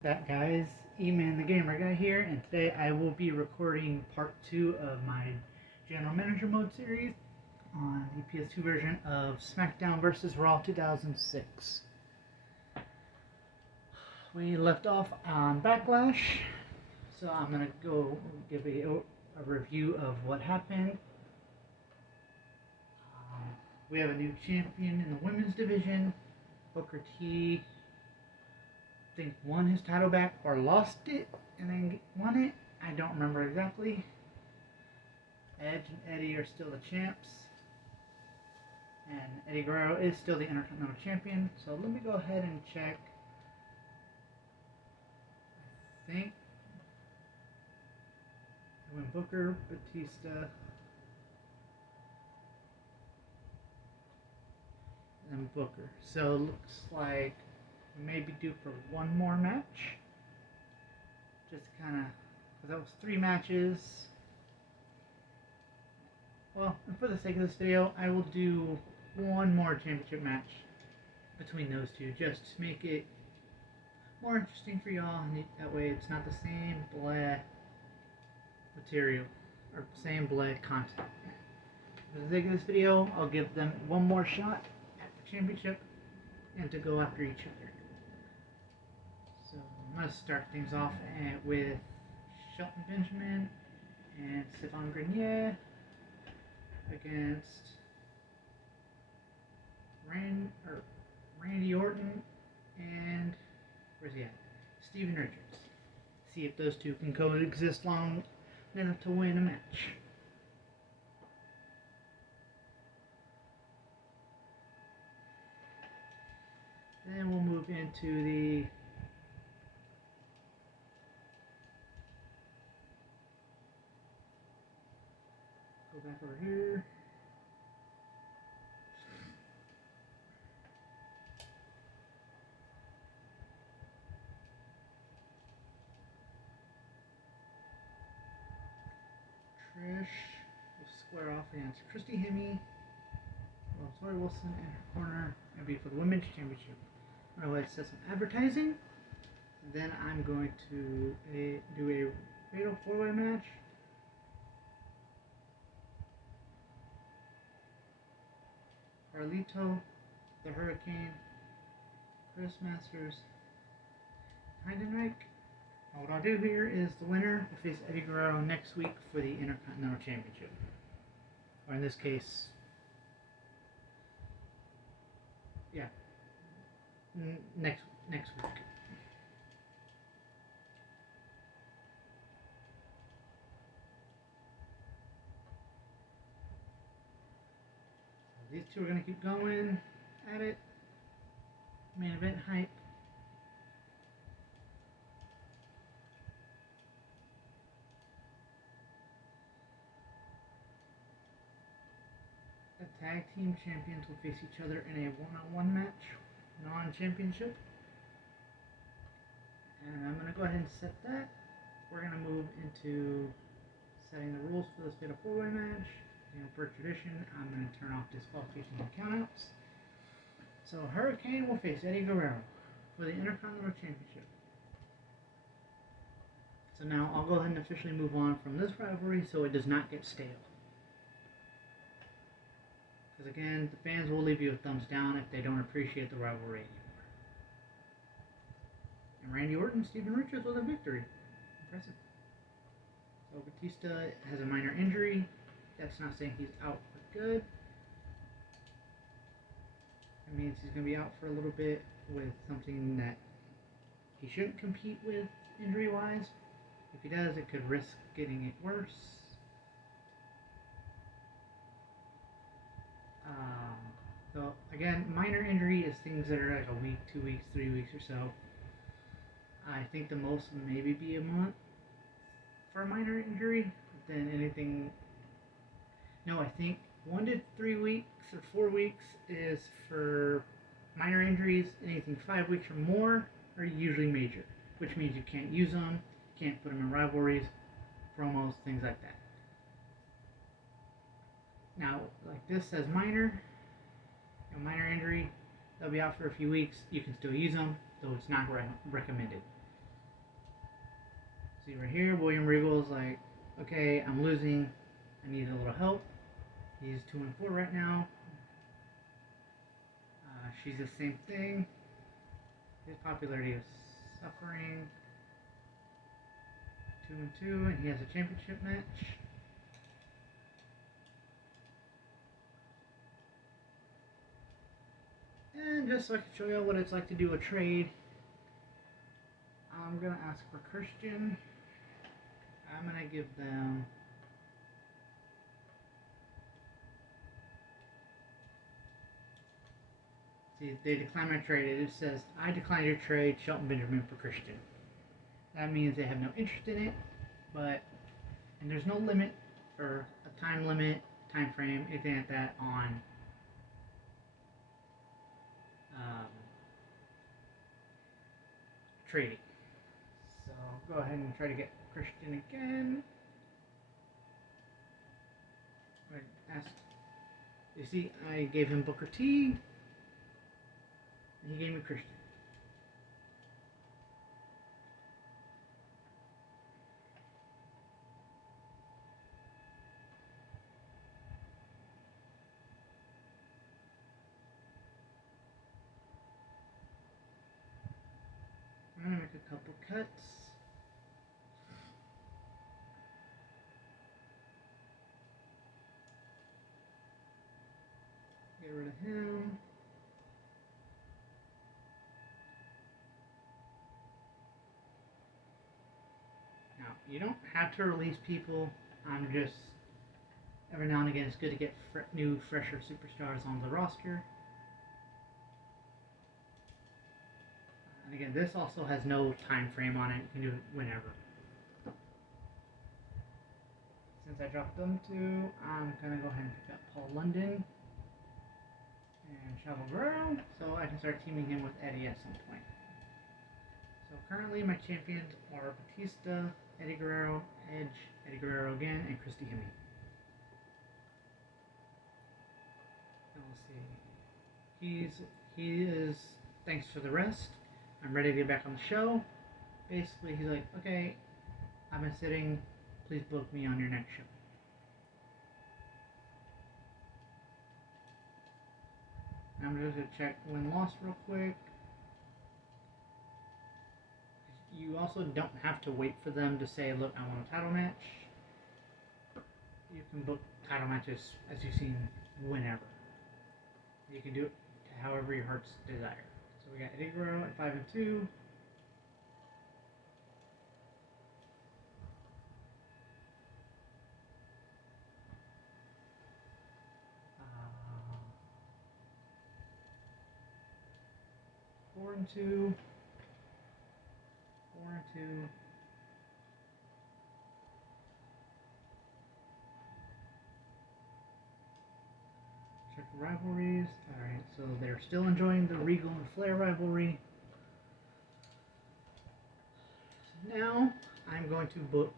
That guys, E-Man the Gamer Guy here, and today I will be recording part 2 of my General Manager Mode series on the PS2 version of SmackDown vs. Raw 2006. We left off on Backlash, so I'm going to go give a review of what happened. We have a new champion in the women's division, Booker T. Think won his title back or lost it and then won it. I don't remember exactly. Edge and Eddie are still the champs, and Eddie Guerrero is still the Intercontinental Champion. So let me go ahead and check. I think when Booker, Batista, and Booker. So it looks like we may be due for one more match. Just kind of, because that was 3 matches. Well, and for the sake of this video, I will do one more championship match between those two, just to make it more interesting for y'all. And that way it's not the same bleh material, or same bleh content. For the sake of this video, I'll give them one more shot at the championship and to go after each other. So I'm going to start things off with Shelton Benjamin and Stephon Grenier against Randy Orton and where's he at? Steven Richards. See if those two can coexist long enough to win a match. Then we'll move into the go back over here. Trish will square off against Christy Hemme. Well, Tori Wilson in her corner and be for the Women's Championship. I'm going to set some advertising. And then I'm going to do a fatal 4-way match. Carlito, the Hurricane, Chris Masters, Heidenreich. What I'll do here is the winner will face Eddie Guerrero next week for the Intercontinental Championship. Or in this case, yeah, next week. These two are going to keep going at it. Main event hype. The tag team champions will face each other in a one-on-one match, non-championship. And I'm going to go ahead and set that. We're going to move into setting the rules for this fatal 4-way match. Per tradition, I'm going to turn off disqualifications and countouts. So Hurricane will face Eddie Guerrero for the Intercontinental Championship. So now I'll go ahead and officially move on from this rivalry so it does not get stale. Because again, the fans will leave you a thumbs down if they don't appreciate the rivalry anymore. And Randy Orton, Steven Richards with a victory. Impressive. So Batista has a minor injury. That's not saying he's out for good. It means he's going to be out for a little bit with something that he shouldn't compete with injury-wise. If he does, it could risk getting it worse. So again, minor injury is things that are like a week, 2 weeks, 3 weeks or so. I think the most would maybe be a month for a minor injury. Then anything... No, I think 1 to 3 weeks or 4 weeks is for minor injuries. Anything 5 weeks or more are usually major, which means you can't use them, can't put them in rivalries, promos, things like that. Now, like this says minor, a minor injury, they'll be out for a few weeks. You can still use them, though it's not recommended. See right here, William Regal is like, okay, I'm losing. I need a little help. He's 2-4 right now. She's the same thing. His popularity is suffering. 2-2, and he has a championship match. And just so I can show you what it's like to do a trade, I'm gonna ask for Christian. I'm gonna give them. See, they decline my trade. It says, I decline your trade, Shelton Benjamin for Christian. That means they have no interest in it, and there's no limit or a time limit, time frame, anything like that on trading. So I'll go ahead and try to get Christian again. You see, I gave him Booker T, and he gave me Christian. I'm gonna make a couple cuts. Get rid of him. Now, you don't have to release people. I'm just, every now and again, it's good to get new, fresher superstars on the roster. And again, this also has no time frame on it. You can do it whenever. Since I dropped them two, I'm going to go ahead and pick up Paul London and Chavo Guerrero, so I can start teaming him with Eddie at some point. So currently my champions are Batista, Eddie Guerrero, Edge, Eddie Guerrero again, and Christy Hemme. And we'll see. He is thanks for the rest. I'm ready to get back on the show. Basically, he's like, okay, I've been sitting. Please book me on your next show. I'm just going to check win-loss real quick. You also don't have to wait for them to say, look, I want a title match. You can book title matches, as you've seen, whenever. You can do it however your heart's desire. So we got Eddie Guerrero at 5-2. Four and two. Check rivalries. Alright, so they're still enjoying the Regal and Flair rivalry. So now I'm going to book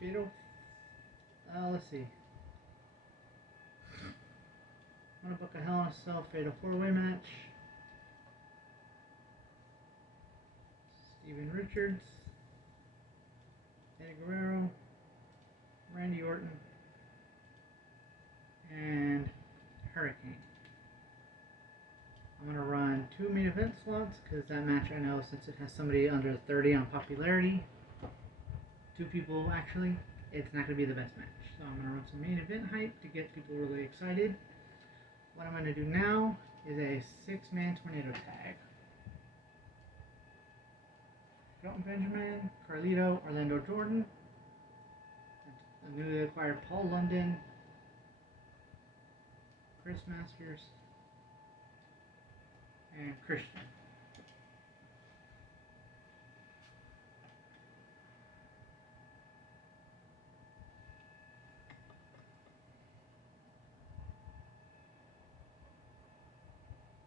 Fatal. Let's see. I'm going to book a Hell in a Cell Fatal 4-way match. Steven Richards, Eddie Guerrero, Randy Orton, and Hurricane. I'm going to run 2 main event slots because that match, I know, since it has somebody under 30 on popularity, 2 people actually, it's not going to be the best match. So I'm going to run some main event hype to get people really excited. What I'm going to do now is a 6-man tornado tag. Shelton Benjamin, Carlito, Orlando Jordan, a newly acquired Paul London, Chris Masters, and Christian.